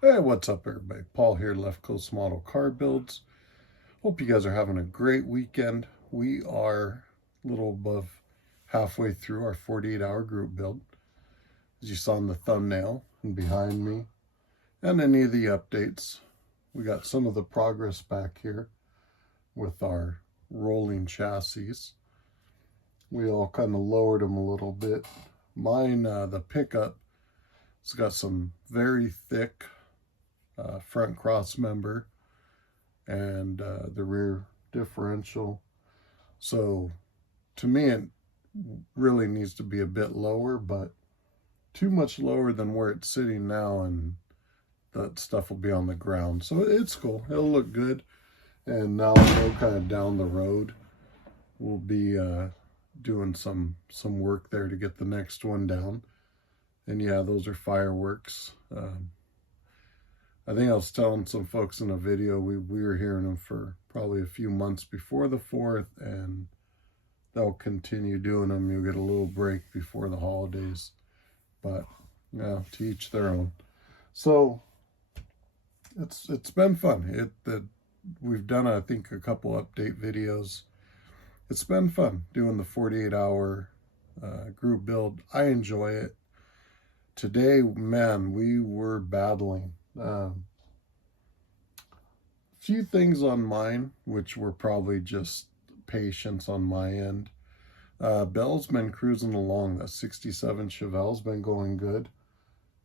Hey, what's up, everybody? Paul here, Left Coast Model Car Builds. Hope you guys are having a great weekend. We are a little above halfway through our 48-hour group build, as you saw in the thumbnail and behind me, and any of the updates. We got some of the progress back here with our rolling chassis. We all kind of lowered them a little bit. Mine, the pickup, it's got some very thick front cross member and the rear differential. So to me, it really needs to be a bit lower, but too much lower than where it's sitting now, and that stuff will be on the ground. So it's cool. It'll look good. And now I know kind of down the road, we'll be doing some work there to get the next one down. And yeah, those are fireworks. I think I was telling some folks in a video, we were hearing them for probably a few months before the 4th, and they'll continue doing them. You'll get a little break before the holidays, but yeah, to each their own. So it's been fun. We've done, I think, a couple update videos. It's been fun doing the 48-hour group build. I enjoy it. Today, man, we were battling. Few things on mine, which were probably just patience on my end. Belle's been cruising along. That 67 Chevelle's been going good.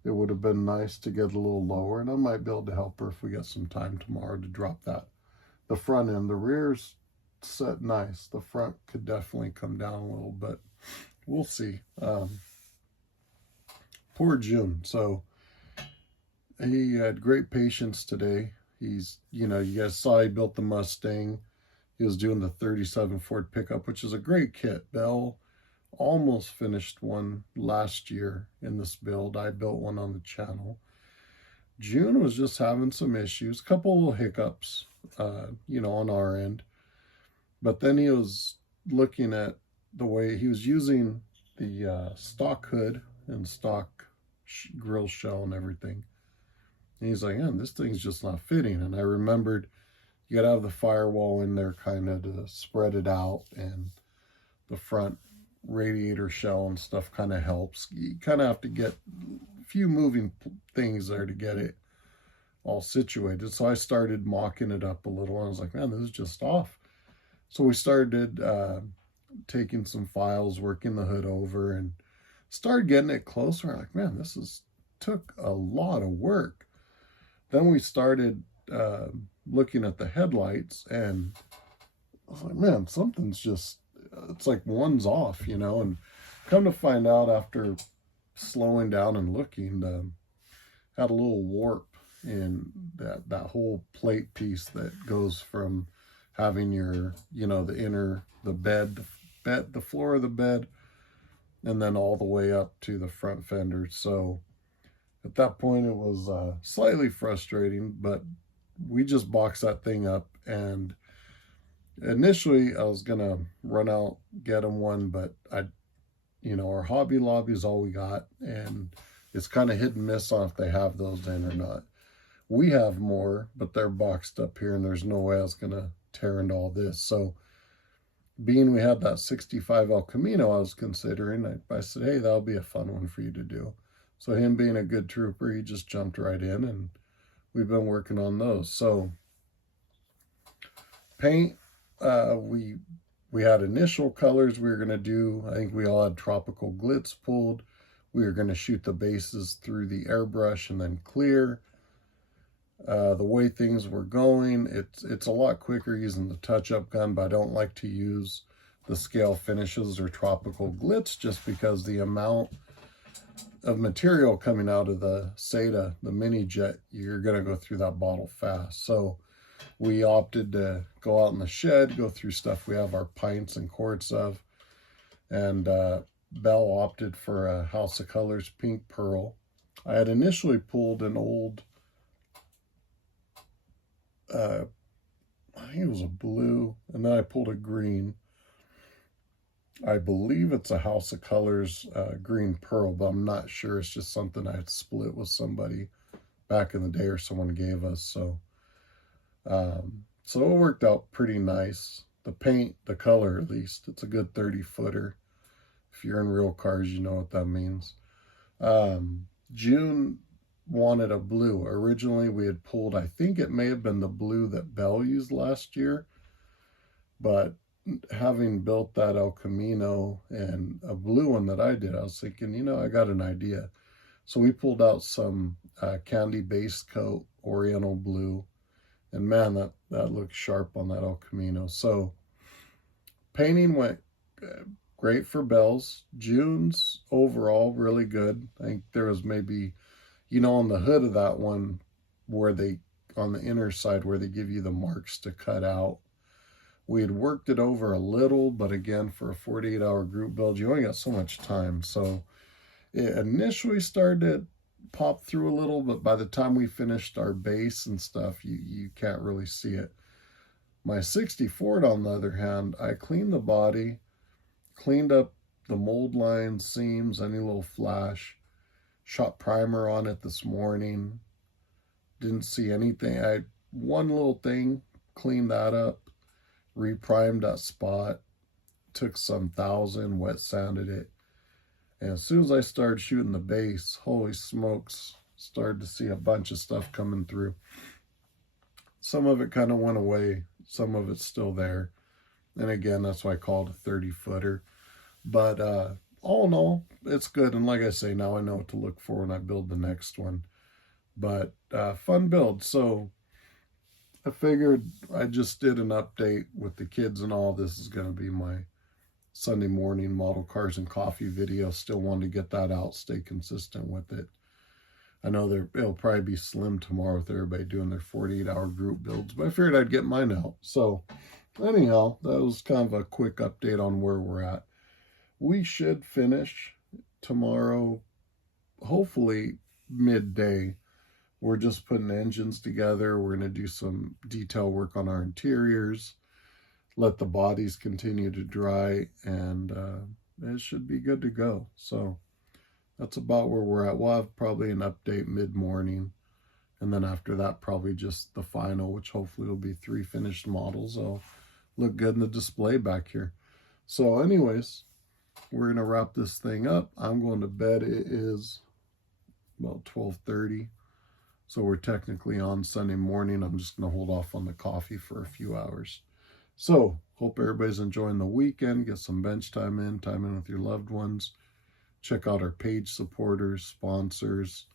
It would have been nice to get a little lower, and I might be able to help her if we get some time tomorrow to drop that. The front end, the rear's set nice. The front could definitely come down a little, but we'll see. Poor June. So he had great patience today. He's, you guys saw he built the Mustang. He was doing the 37 Ford pickup, which is a great kit. Belle almost finished one last year in this build. I built one on the channel. June was just having some issues, a couple little hiccups, on our end. But then he was looking at the way he was using the stock hood and stock grill shell and everything. And he's like, this thing's just not fitting. And I remembered you gotta have the firewall in there kind of to spread it out, and the front radiator shell and stuff kind of helps. You kind of have to get a few moving things there to get it all situated. So I started mocking it up a little, and I was like, man, this is just off. So we started taking some files, working the hood over, and started getting it closer. I'm like, man, took a lot of work. Then we started looking at the headlights, and I was like, man, something's just, it's like one's off, and come to find out after slowing down and looking, had a little warp in that whole plate piece that goes from having your, the bed, the floor of the bed, and then all the way up to the front fender. So at that point, it was slightly frustrating, but we just boxed that thing up. And initially, I was going to run out, get him one, but our Hobby Lobby is all we got, and it's kind of hit and miss on if they have those in or not. We have more, but they're boxed up here, and there's no way I was going to tear into all this. So being we had that 65 El Camino I was considering, I said, hey, that'll be a fun one for you to do. So him being a good trooper, he just jumped right in, and we've been working on those. So paint, we had initial colors we were going to do. I think we all had tropical glitz pulled. We were going to shoot the bases through the airbrush and then clear. The way things were going, it's a lot quicker using the touch-up gun, but I don't like to use the scale finishes or tropical glitz just because the amount of material coming out of the Seda, the mini jet, you're going to go through that bottle fast. So we opted to go out in the shed, go through stuff we have our pints and quarts of, and Belle opted for a House of Colors pink pearl. I had initially pulled an old, I think it was a blue, and then I pulled a green. I believe it's a House of Colors green pearl, but I'm not sure. It's just something I had split with somebody back in the day, or someone gave us. So so it worked out pretty nice. The paint, the color at least, it's a good 30-footer. If you're in real cars, you know what that means. June wanted a blue. Originally we had pulled, I think it may have been the blue that Belle used last year, but having built that El Camino and a blue one that I did, I was thinking, you know, I got an idea. So we pulled out some candy base coat Oriental blue, and man, that looks sharp on that El Camino. So painting went great for Belle's. June's overall really good. I think there was maybe, you know, on the hood of that one where they, on the inner side where they give you the marks to cut out, we had worked it over a little, but again, for a 48-hour group build, you only got so much time. So it initially started to pop through a little, but by the time we finished our base and stuff, you can't really see it. My 60 Ford, on the other hand, I cleaned the body, cleaned up the mold lines, seams, any little flash, shot primer on it this morning. Didn't see anything. I one little thing, cleaned that up, reprimed that spot, took some 1,000, wet sanded it. And as soon as I started shooting the base, holy smokes, started to see a bunch of stuff coming through. Some of it kind of went away. Some of it's still there. And again, that's why I call it a 30-footer. But all in all, it's good. And like I say, now I know what to look for when I build the next one. But fun build. So I figured I just did an update with the kids and all. This is going to be my Sunday morning model cars and coffee video. Still want to get that out, stay consistent with it. I know it'll probably be slim tomorrow with everybody doing their 48-hour group builds, but I figured I'd get mine out. So anyhow, that was kind of a quick update on where we're at. We should finish tomorrow, hopefully midday. We're just putting engines together. We're going to do some detail work on our interiors, let the bodies continue to dry, and it should be good to go. So that's about where we're at. We'll have probably an update mid-morning, and then after that, probably just the final, which hopefully will be 3 finished models. They'll look good in the display back here. So anyways, we're going to wrap this thing up. I'm going to bed. It is about 12:30. So we're technically on Sunday morning. I'm just going to hold off on the coffee for a few hours. So hope everybody's enjoying the weekend. Get some bench time in with your loved ones. Check out our page supporters, sponsors,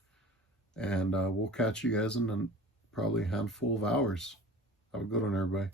and we'll catch you guys in probably a handful of hours. Have a good one, everybody.